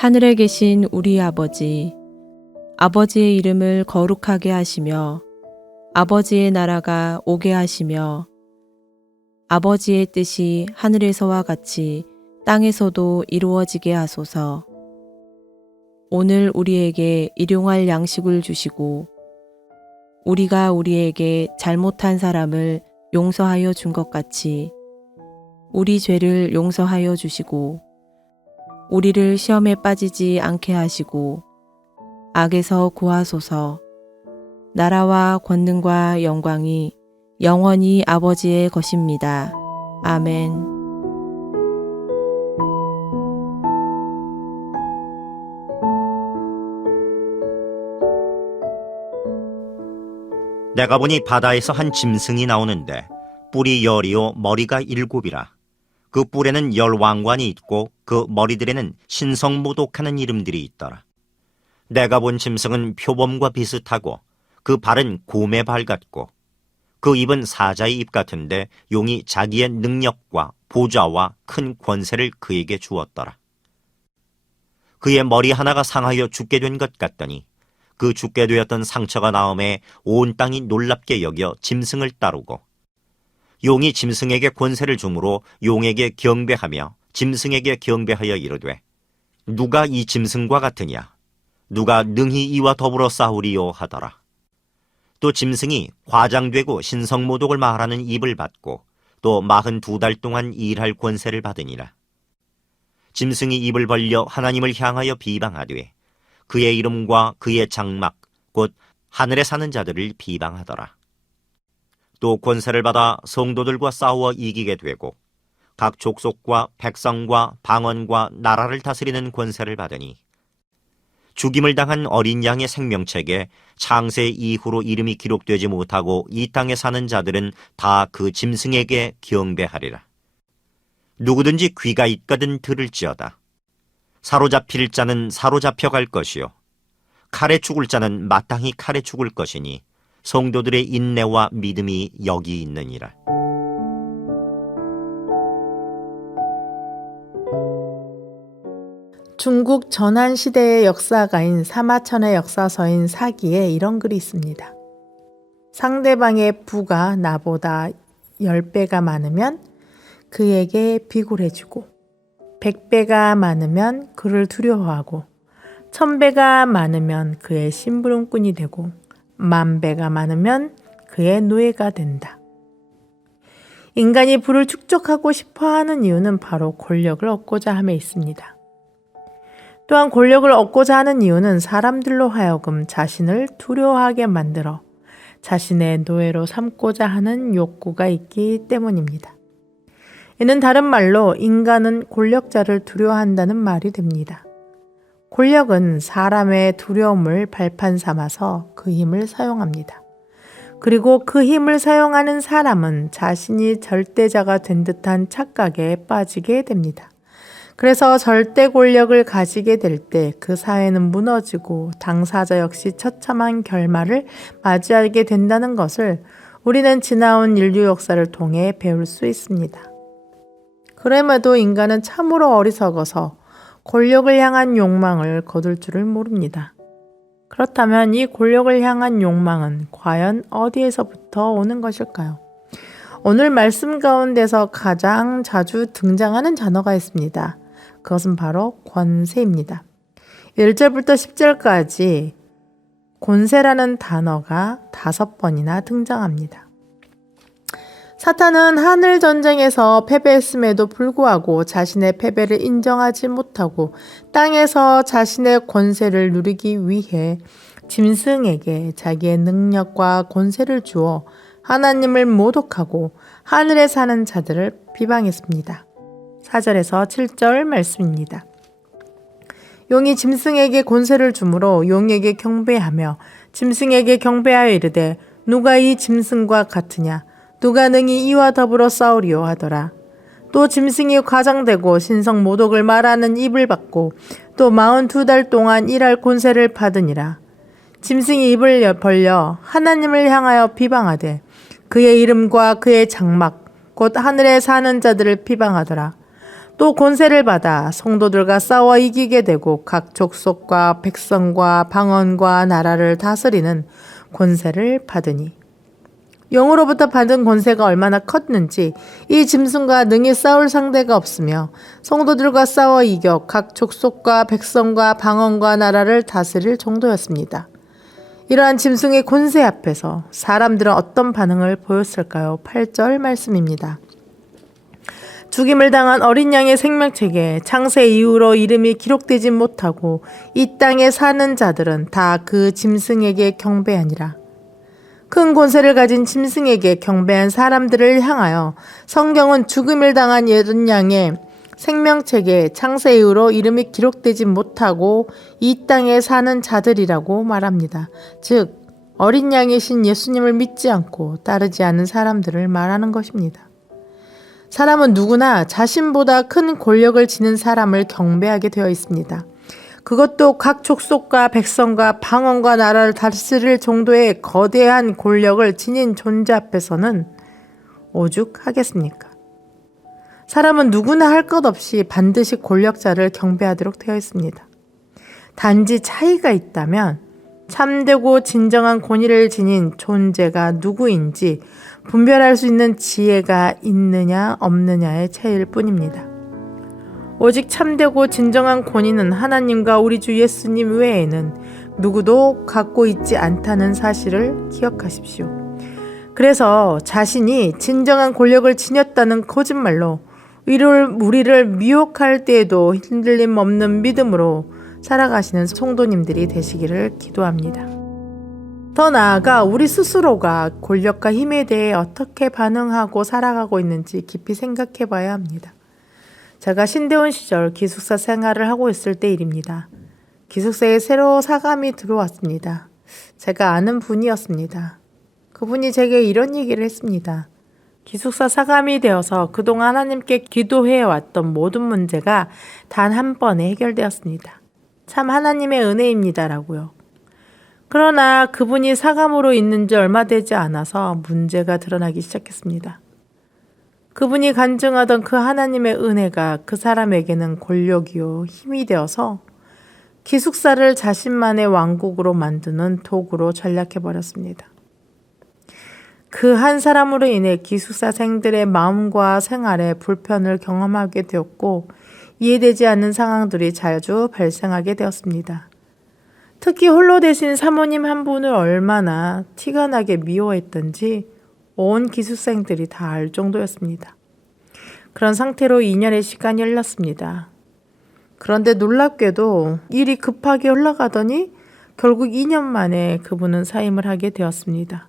하늘에 계신 우리 아버지, 아버지의 이름을 거룩하게 하시며 아버지의 나라가 오게 하시며 아버지의 뜻이 하늘에서와 같이 땅에서도 이루어지게 하소서. 오늘 우리에게 일용할 양식을 주시고 우리가 우리에게 잘못한 사람을 용서하여 준 것 같이 우리 죄를 용서하여 주시고 우리를 시험에 빠지지 않게 하시고 악에서 구하소서. 나라와 권능과 영광이 영원히 아버지의 것입니다. 아멘. 내가 보니 바다에서 한 짐승이 나오는데 뿔이 10이요 머리가 7이라. 그 뿔에는 10왕관이 있고 그 머리들에는 신성모독하는 이름들이 있더라. 내가 본 짐승은 표범과 비슷하고 그 발은 곰의 발 같고 그 입은 사자의 입 같은데 용이 자기의 능력과 보좌와 큰 권세를 그에게 주었더라. 그의 머리 하나가 상하여 죽게 된 것 같더니 그 죽게 되었던 상처가 나음에 온 땅이 놀랍게 여겨 짐승을 따르고 용이 짐승에게 권세를 주므로 용에게 경배하며 짐승에게 경배하여 이르되 누가 이 짐승과 같으냐? 누가 능히 이와 더불어 싸우리요 하더라. 또 짐승이 과장되고 신성모독을 말하는 입을 받고 또 42달 동안 일할 권세를 받으니라. 짐승이 입을 벌려 하나님을 향하여 비방하되 그의 이름과 그의 장막 곧 하늘에 사는 자들을 비방하더라. 또 권세를 받아 성도들과 싸워 이기게 되고 각 족속과 백성과 방언과 나라를 다스리는 권세를 받으니 죽임을 당한 어린 양의 생명책에 창세 이후로 이름이 기록되지 못하고 이 땅에 사는 자들은 다 그 짐승에게 경배하리라. 누구든지 귀가 있거든 들을지어다. 사로잡힐 자는 사로잡혀갈 것이요 칼에 죽을 자는 마땅히 칼에 죽을 것이니 성도들의 인내와 믿음이 여기 있느니라. 중국 전한시대의 역사가인 사마천의 역사서인 사기에 이런 글이 있습니다. 상대방의 부가 나보다 10배가 많으면 그에게 비굴해지고 100배가 많으면 그를 두려워하고 1000배가 많으면 그의 심부름꾼이 되고 10,000배가 많으면 그의 노예가 된다. 인간이 부를 축적하고 싶어하는 이유는 바로 권력을 얻고자 함에 있습니다. 또한 권력을 얻고자 하는 이유는 사람들로 하여금 자신을 두려워하게 만들어 자신의 노예로 삼고자 하는 욕구가 있기 때문입니다. 이는 다른 말로 인간은 권력자를 두려워한다는 말이 됩니다. 권력은 사람의 두려움을 발판 삼아서 그 힘을 사용합니다. 그리고 그 힘을 사용하는 사람은 자신이 절대자가 된 듯한 착각에 빠지게 됩니다. 그래서 절대 권력을 가지게 될 때 그 사회는 무너지고 당사자 역시 처참한 결말을 맞이하게 된다는 것을 우리는 지나온 인류 역사를 통해 배울 수 있습니다. 그럼에도 인간은 참으로 어리석어서 권력을 향한 욕망을 거둘 줄을 모릅니다. 그렇다면 이 권력을 향한 욕망은 과연 어디에서부터 오는 것일까요? 오늘 말씀 가운데서 가장 자주 등장하는 단어가 있습니다. 그것은 바로 권세입니다. 1절부터 10절까지 권세라는 단어가 5번이나 등장합니다. 사탄은 하늘 전쟁에서 패배했음에도 불구하고 자신의 패배를 인정하지 못하고 땅에서 자신의 권세를 누리기 위해 짐승에게 자기의 능력과 권세를 주어 하나님을 모독하고 하늘에 사는 자들을 비방했습니다. 4절에서 7절 말씀입니다. 용이 짐승에게 권세를 주므로 용에게 경배하며 짐승에게 경배하여 이르되 누가 이 짐승과 같으냐 누가 능히 이와 더불어 싸우리요 하더라. 또 짐승이 과장되고 신성 모독을 말하는 입을 받고 또 42달 동안 일할 권세를 받으니라. 짐승이 입을 벌려 하나님을 향하여 비방하되 그의 이름과 그의 장막 곧 하늘에 사는 자들을 비방하더라. 또 권세를 받아 성도들과 싸워 이기게 되고 각 족속과 백성과 방언과 나라를 다스리는 권세를 받으니 영으로부터 받은 권세가 얼마나 컸는지 이 짐승과 능히 싸울 상대가 없으며 성도들과 싸워 이겨 각 족속과 백성과 방언과 나라를 다스릴 정도였습니다. 이러한 짐승의 권세 앞에서 사람들은 어떤 반응을 보였을까요? 8절 말씀입니다. 죽임을 당한 어린 양의 생명책에 창세 이후로 이름이 기록되지 못하고 이 땅에 사는 자들은 다 그 짐승에게 경배하니라. 큰 권세를 가진 짐승에게 경배한 사람들을 향하여 성경은 죽음을 당한 어린 양의 생명책에 창세 이후로 이름이 기록되지 못하고 이 땅에 사는 자들이라고 말합니다. 즉 어린 양이신 예수님을 믿지 않고 따르지 않는 사람들을 말하는 것입니다. 사람은 누구나 자신보다 큰 권력을 지닌 사람을 경배하게 되어 있습니다. 그것도 각 족속과 백성과 방언과 나라를 다스릴 정도의 거대한 권력을 지닌 존재 앞에서는 오죽하겠습니까? 사람은 누구나 할 것 없이 반드시 권력자를 경배하도록 되어 있습니다. 단지 차이가 있다면 참되고 진정한 권위를 지닌 존재가 누구인지 분별할 수 있는 지혜가 있느냐 없느냐의 차이일 뿐입니다. 오직 참되고 진정한 권위는 하나님과 우리 주 예수님 외에는 누구도 갖고 있지 않다는 사실을 기억하십시오. 그래서 자신이 진정한 권력을 지녔다는 거짓말로 우리를 미혹할 때에도 흔들림 없는 믿음으로 살아가시는 성도님들이 되시기를 기도합니다. 더 나아가 우리 스스로가 권력과 힘에 대해 어떻게 반응하고 살아가고 있는지 깊이 생각해 봐야 합니다. 제가 신대원 시절 기숙사 생활을 하고 있을 때 일입니다. 기숙사에 새로 사감이 들어왔습니다. 제가 아는 분이었습니다. 그분이 제게 이런 얘기를 했습니다. 기숙사 사감이 되어서 그동안 하나님께 기도해왔던 모든 문제가 단 한 번에 해결되었습니다. 참 하나님의 은혜입니다라고요. 그러나 그분이 사감으로 있는 지 얼마 되지 않아서 문제가 드러나기 시작했습니다. 그분이 간증하던 그 하나님의 은혜가 그 사람에게는 권력이요 힘이 되어서 기숙사를 자신만의 왕국으로 만드는 도구로 전락해버렸습니다. 그 한 사람으로 인해 기숙사생들의 마음과 생활에 불편을 경험하게 되었고 이해되지 않는 상황들이 자주 발생하게 되었습니다. 특히 홀로 되신 사모님 한 분을 얼마나 티가 나게 미워했던지 온 기숙생들이 다 알 정도였습니다. 그런 상태로 2년의 시간이 흘렀습니다. 그런데 놀랍게도 일이 급하게 흘러가더니 결국 2년 만에 그분은 사임을 하게 되었습니다.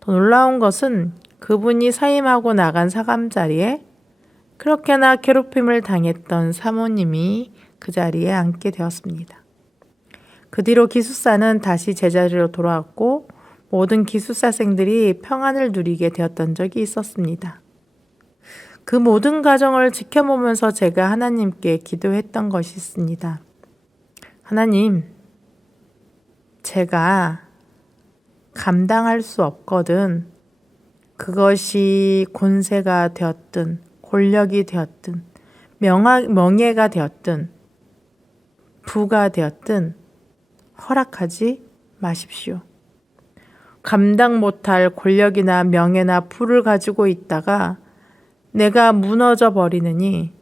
더 놀라운 것은 그분이 사임하고 나간 사감 자리에 그렇게나 괴롭힘을 당했던 사모님이 그 자리에 앉게 되었습니다. 그 뒤로 기숙사는 다시 제자리로 돌아왔고 모든 기숙사생들이 평안을 누리게 되었던 적이 있었습니다. 그 모든 과정을 지켜보면서 제가 하나님께 기도했던 것이 있습니다. 하나님, 제가 감당할 수 없거든. 그것이 권세가 되었든 권력이 되었든 명예가 되었든 부가 되었든 허락하지 마십시오. 감당 못할 권력이나 명예나 부를 가지고 있다가 내가 무너져 버리느니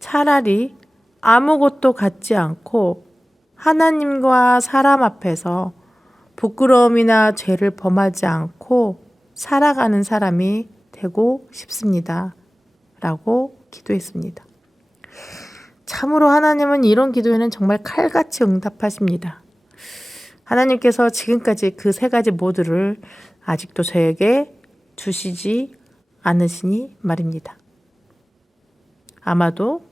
차라리 아무것도 갖지 않고 하나님과 사람 앞에서 부끄러움이나 죄를 범하지 않고 살아가는 사람이 되고 싶습니다. 라고 기도했습니다. 참으로 하나님은 이런 기도에는 정말 칼같이 응답하십니다. 하나님께서 지금까지 그 세 가지 모두를 아직도 저에게 주시지 않으시니 말입니다. 아마도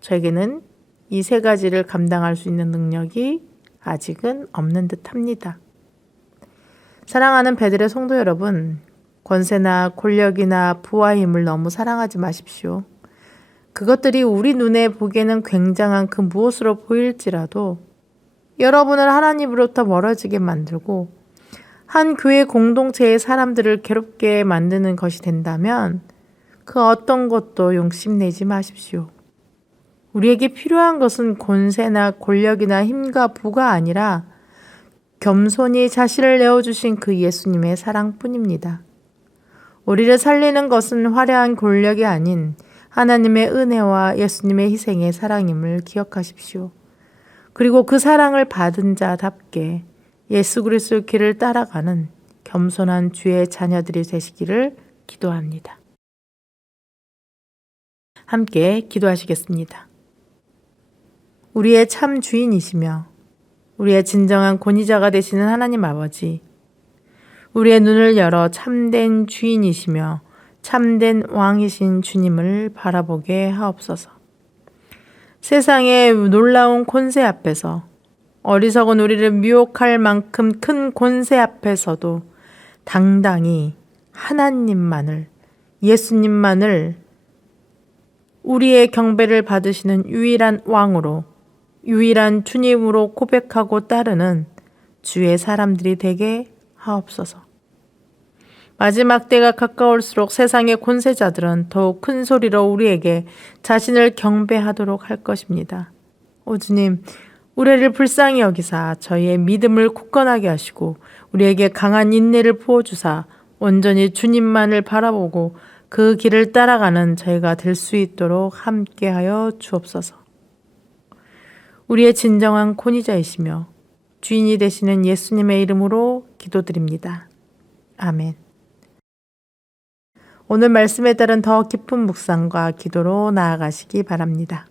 저에게는 이 세 가지를 감당할 수 있는 능력이 아직은 없는 듯 합니다. 사랑하는 베들의 성도 여러분, 권세나 권력이나 부와 힘을 너무 사랑하지 마십시오. 그것들이 우리 눈에 보기에는 굉장한 그 무엇으로 보일지라도 여러분을 하나님으로부터 멀어지게 만들고 한 교회 공동체의 사람들을 괴롭게 만드는 것이 된다면 그 어떤 것도 용심내지 마십시오. 우리에게 필요한 것은 권세나 권력이나 힘과 부가 아니라 겸손히 자신을 내어주신 그 예수님의 사랑뿐입니다. 우리를 살리는 것은 화려한 권력이 아닌 하나님의 은혜와 예수님의 희생의 사랑임을 기억하십시오. 그리고 그 사랑을 받은 자답게 예수 그리스도의 길을 따라가는 겸손한 주의 자녀들이 되시기를 기도합니다. 함께 기도하시겠습니다. 우리의 참 주인이시며 우리의 진정한 권위자가 되시는 하나님 아버지, 우리의 눈을 열어 참된 주인이시며 참된 왕이신 주님을 바라보게 하옵소서. 세상의 놀라운 권세 앞에서, 어리석은 우리를 미혹할 만큼 큰 권세 앞에서도 당당히 하나님만을, 예수님만을 우리의 경배를 받으시는 유일한 왕으로, 유일한 주님으로 고백하고 따르는 주의 사람들이 되게 하옵소서. 마지막 때가 가까울수록 세상의 권세자들은 더욱 큰 소리로 우리에게 자신을 경배하도록 할 것입니다. 오 주님, 우리를 불쌍히 여기사 저희의 믿음을 굳건하게 하시고 우리에게 강한 인내를 부어주사 온전히 주님만을 바라보고 그 길을 따라가는 저희가 될 수 있도록 함께하여 주옵소서. 우리의 진정한 권위자이시며 주인이 되시는 예수님의 이름으로 기도드립니다. 아멘. 오늘 말씀에 따른 더 깊은 묵상과 기도로 나아가시기 바랍니다.